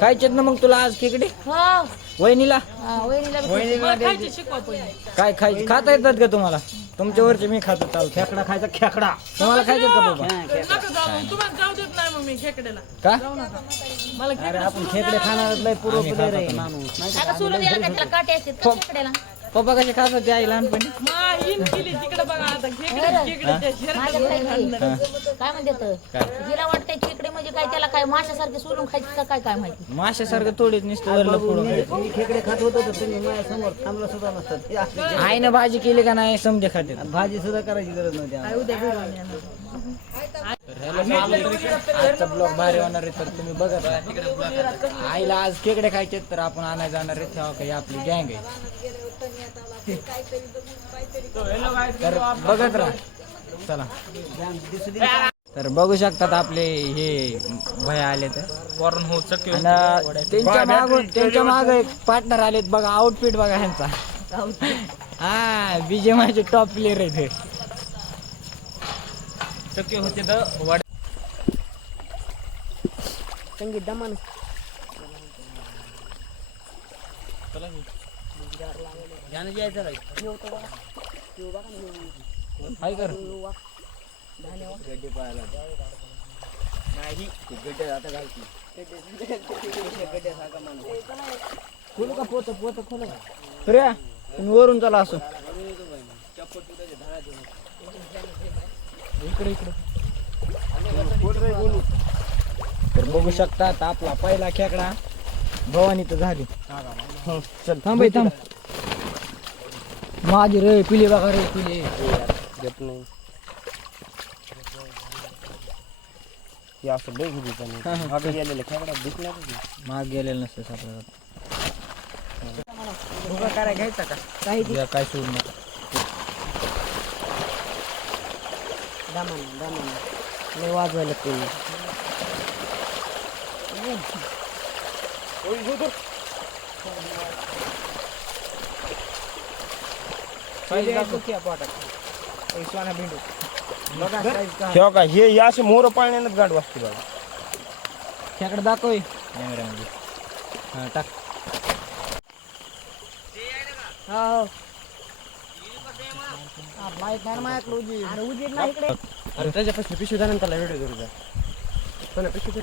खायचेत ना मग तुला आज खेकडे हो वहिनीला वहिनीला काय खायचे खाता येतात का तुम्हाला तुमच्या वरचे मी खातो चाल खेकडा खायचा खेकडा तुम्हाला खायचे का बाबा का अरे आपण खेकडे खाणार लय पूर्व प्लेयर आहे माणूस आता सूर्य याला त्याला काटे असतात का खेकड्याला पप्पा कसे खात होते आई लहानपणी काय म्हणते जिला वाटतंय खेकडे म्हणजे काय त्याला काय माशासारखे सोलून खायचे का काय काय माहिती माशासारखं थोडीच नुसतं वरलं पुढं खेकडे खात होतो तर तुम्ही माझ्या समोर थांबला सुद्धा नसतात आईनं भाजी केली का नाही समजे खाते भाजी सुद्धा करायची गरज नव्हती आजचा ब्लॉग भारी होणार आहे तर तुम्ही बघत राहा. आईला आज खेकडे खायचे तर आपण आणायला जाणार आहे तेव्हा काही आपली गँग आहे तर बघत राहा चला तर बघू शकतात आपले हे भय आले तर त्यांच्या माग एक पार्टनर आलेत बघा आउटफिट बघा ह्यांचा हा बीजे माझे टॉप प्लेअर आहे शक्य होते तर संगीत दमान हाय कर खोल का पोत खोल रे तुम्ही वरून चला असं इकडे तर बघू शकतात आपला पहिला खेकडा भवानी तर झाली चल थांब थांब माझी रे पिले बघा रे पिले घेत नाही या असं लय घेऊ मागे गेलेले खेकडा दिसला माग गेलेलं नसतं सापडा उभा करायला घ्यायचा का काही काय सोड नका दमान लय वाजवायला ते का हे असे मोर पाळण्यात गाठ वाजते बघा खेकडा दाखव कॅमेऱ्यामध्ये हा टाक अरे त्याच्यापासून पिशवी जाणून त्याला व्हिडिओ करू द्या पिशवी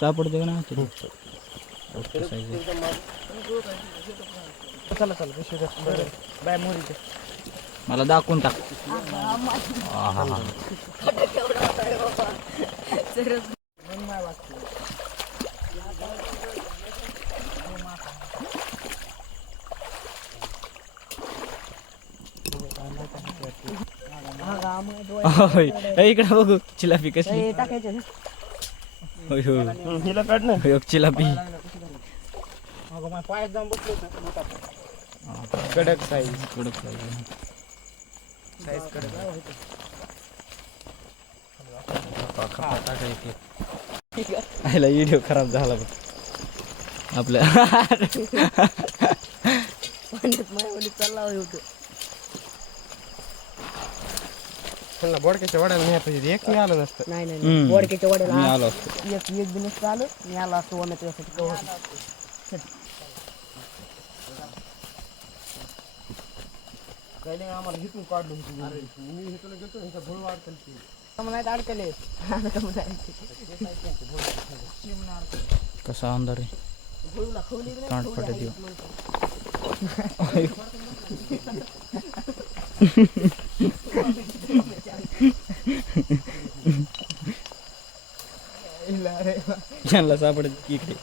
सापडते का ना चला पिशवी बाय मोरी मला दाखवून टाक इकडे बघू चिलापी कसली हिला काढ ना चिलापी पायात जाऊन बसलो कडक साईज आईला व्हिडिओ खराब झाला बघ आपल्या चालला होतं बोडक्याच्या वड्याला नाही पाहिजे एक मी आलं नसतं नाही बोडक्याच्या वड्याला मी आलो असतो एक बी नसतं आलं मी आलो असतो वण्याच्या काही नाही आम्हाला हिथून काढलो मी हिथून गेलो ह्याचा भोळ अडकले अडकले कसा अंधार आहे कांड फाटे देऊ यांना सापडत इकडे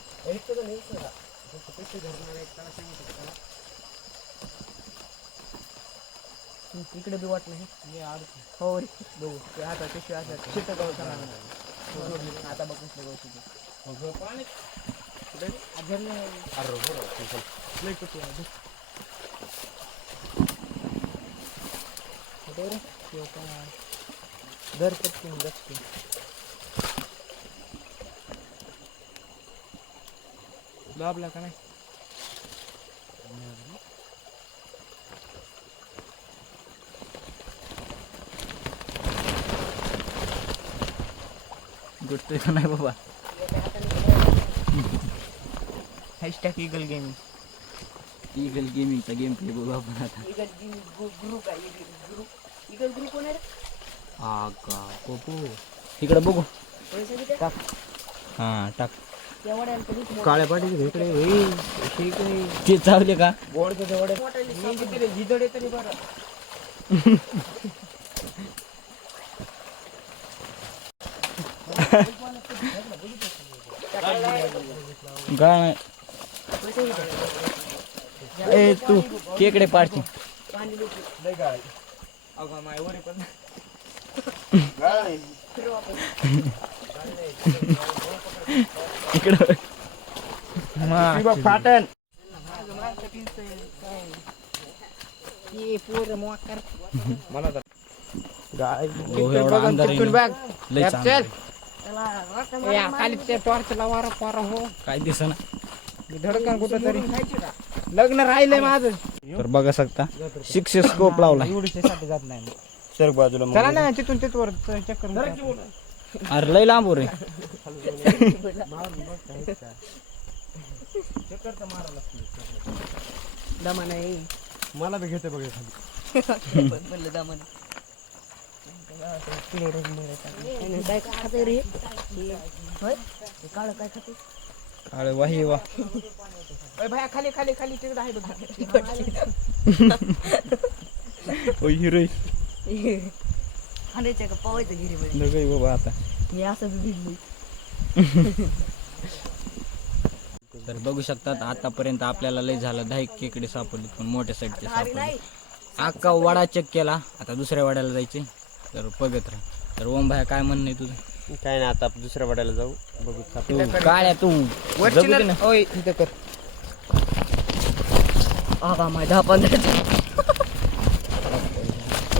इकडे बी वाट नाही हो बघू ते आता पिशवी असतात शिट आता बघून दर पटकन बसते दाबला का नाही गुटतोय का नाही बाबा. Hashtag eagle gaming. इगल गेमिंगचा गेम प्ले बघू आपण आता. इकडे ग्रुप कोण आहे रे? हा का पोपो इकडे बघू. पैसे किती? टाक. हा टाक. त्या वड्याला तर वीस काळ्या पाटीचे इकडे ते चावले का? गोडच्या वड्या जिजडे तरी बरं. काय ए तू केकडे पाडची इकडं फाटन मला तर गाय हो, एवढा अंधार आहे ना. लय चांगलं आहे. खाली त्या टॉर्चला वारा पारा हो काय दिसना. धडकन कुठं तरी लग्न राहिलंय माझं. तर बघा शकता 6 स्कोप लावला. साठी जात नाही सर बाजूला चला ना तिथून तिथवर चक्कर. अरे लय लांब रे. दमा नाही मला बी घेते बघा खाली. काय खाते रे? होय काळ काय खाते? अरे वाही वा. भया खाली खाली खाली तिकडे आहे बघा. ओ हिरो खाण्याच्या का पवायचं गिरी मध्ये नगय बाबा आता. मी असं बी भिजली. तर बघू शकतात आतापर्यंत आपल्याला लय झालं 10 केकडे सापडले पण मोठ्या साईडचे सापडले. अख्खा वडा चेक केला. आता दुसऱ्या वाड्याला जायचे तर बघत राहा. तर ओम भाई काय म्हणणं आहे तुझं? काय नाही आता दुसऱ्या वाड्याला जाऊ बघू. तू काळ्या तू जगू दे ना. ओय तिथं कर. आगा माय 10-15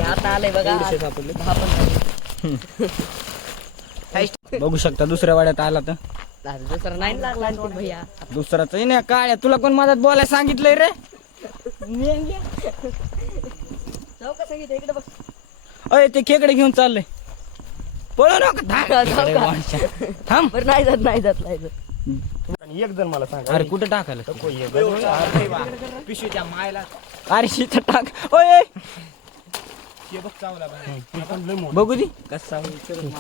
आता आलंय बघा. सापडले 10-15 बघू शकता दुसऱ्या वाड्यात आला तर दुसरा नाही लागला आणखी भैया. दुसराच आहे ना. काळ्या तुला कोण मदत बोलायला सांगितलंय रे? जाऊ का सांगितलं इकडे बघ. अय ते खेकडे घेऊन चाललंय. पळू नका. जाऊ का? थांब. बरं नाही जात नाही जात. एक जण मला सांग. अरे कुठं टाकायला? पिशवीच्या मायला अरे शीत टाक. ओय चावला बघू दे कसा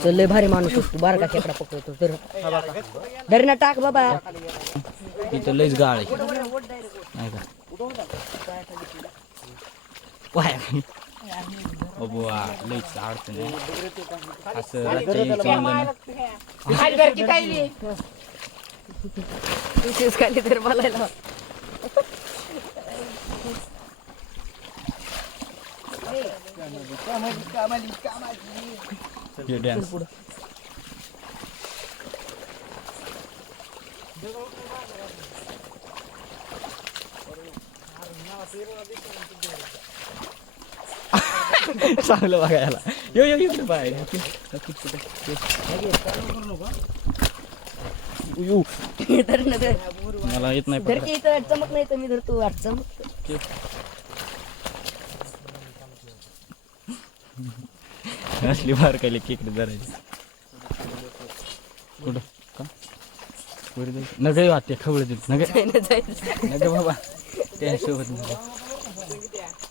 लय भारी माणूस तू बारका खेकडा पकडतो तर धरणा टाक बाबा. इथं लयच गाळ आहे नाही का? बुवा लयच अडचण आहे. असं रातच्या खाली तर बोलायला डान्स चांगलं बघायला. यो यो इकडे बाहेर मला येत नाही धरकी इथं चमक नाही तर मी धरतो वाट चमक. असली बार काय केकडे धरायची. कुठं का वर जायचं नगे वाटते खवळ देत नगे नगे बाबा त्यासोबत नगे.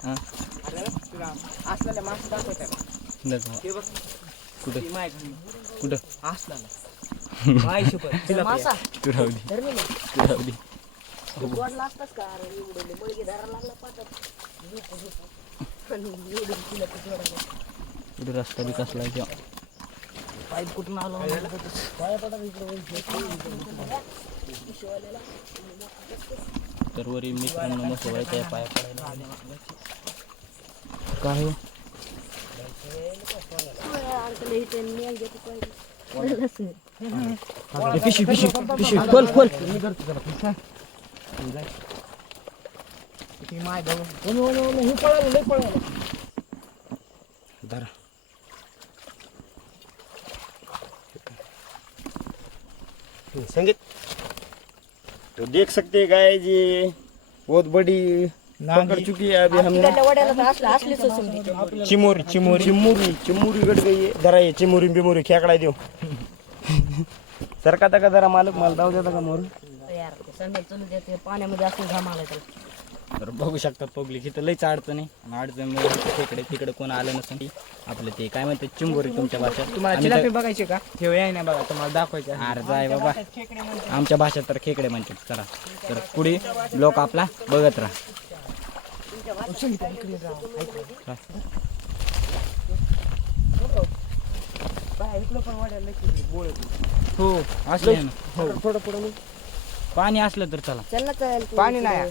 हां असलेल्या माणसं दाखवतात. नगे कुठं कुठं मासा तू राहू दे धर मी तू राहू दे. वाटला असतास का अरे एवढे बळगे धरायला लागला पाठात. कुठे रस्ता बी कसला आहे किंवा पाईप कुठून आलो तर वरी मित्रांनो मस्त व्हायचं आहे पाया पडायला. काय हो? पिशवी पिशवी पिशवी खोल खोल. धरा संगीत तो देख सकते हैं गाय जी बहुत बड़ी पकड़ चुकी है अभी हमने. वड्याला तर असलं असलीच असेल. चिमोरी चिमोरी चिमोरी चिमोरी गट गई है. धरा ये चिमोरी बिमोरी खेकड़ा दो सरका का जरा मालक मला जाऊ देता का मोर यार संध्या चलू देते पाण्यामध्ये असं घाम आला तर तर बघू शकता पब्लिक इथं लईच अडचण आहे आणि अडचण तिकडे कोण आलं नसेल आपलं ते काय म्हणते चिंबोरी तुमच्या भाषेत तुम्हाला आम्ही जिलापी बघायची का हे आहे ना बघा तुम्हाला दाखवायचं तर- अरे जाय बाबा आमच्या भाषेत तर खेकडे म्हणतात चला तर पुढे लोक आपला बघत राहा हो असलं ना हो थोडं पुढं पाणी असलं तर चला चल ना पाणी नाही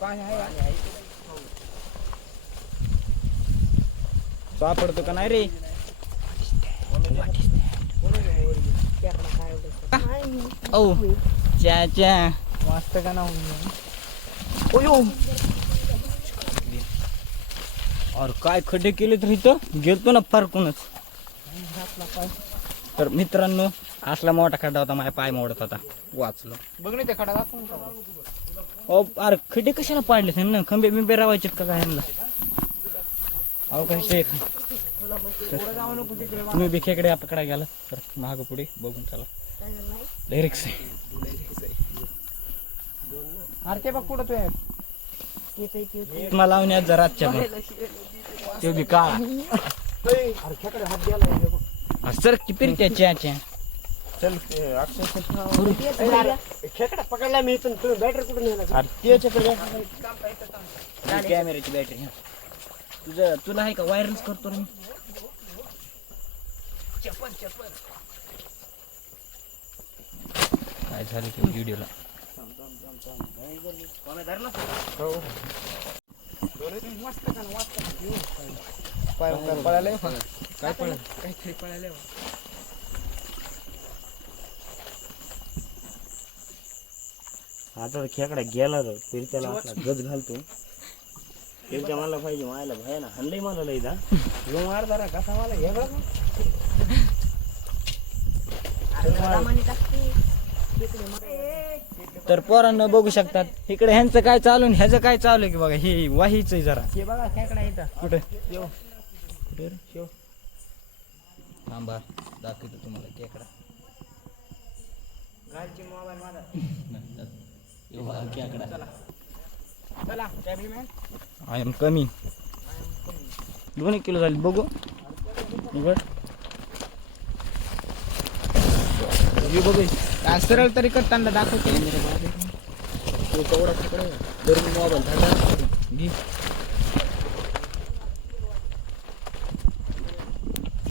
पाणी आहे सापडतो का नाही रे ओ च्या च्या मस्त का ना और काय खड्डे केले तर इथं गेलतो ना फारकूनच तर मित्रांनो असला मोठा खड्डा होता माझ्या पाय मोडत होता वाचलो बघ ना ते खडा दाखवून का अहो अरे खड्डे कशाला पाडले त्यांना खंबे बिंबे रावायचे का काय ह्यांना अहो कसे तुम्ही बी खेकडे आपल्याकडे गेला तर मागं पुढे बघून चला डायरेक्ट अरे ते बघ कुठं तू आहे मला लावून यात जरा आजच्या पण ते बी काळा अरे खेकडे हात गेला सर की फिरत्या च्या चल खेकडा पकडला मी इथून तुम्ही बॅटरी कुठून नेला कॅमेऱ्याची बॅटरी तुला आहे का वायरलेस करतो रे मी काय झालं की व्हिडिओला पळाले काय पळाले काहीतरी पळाले आता खेकडा गेला रे तरी त्याला आपला गज घालतो त्याच्या मला पाहिजे मायला भया ना हल्लय मला लई दा यो मार जरा कसा मला हे बघ तर पोरांना बघू शकतात इकडे ह्यांचं काय चालू आणि ह्याचं काय चालू आहे की बघा हे वाहीच आहे जरा हे बघा खेकडा इथं कुठे कुठे रे? थांबा दाखवतो तुम्हाला खेकडा घालची मोबाईल माझा यो बघा खेकडा चला कॅमेरामॅन आय एम कमी 2 किलो झाली बघू उघड हे बघू काय सरळ तरी करताना दाखवते मोबाईल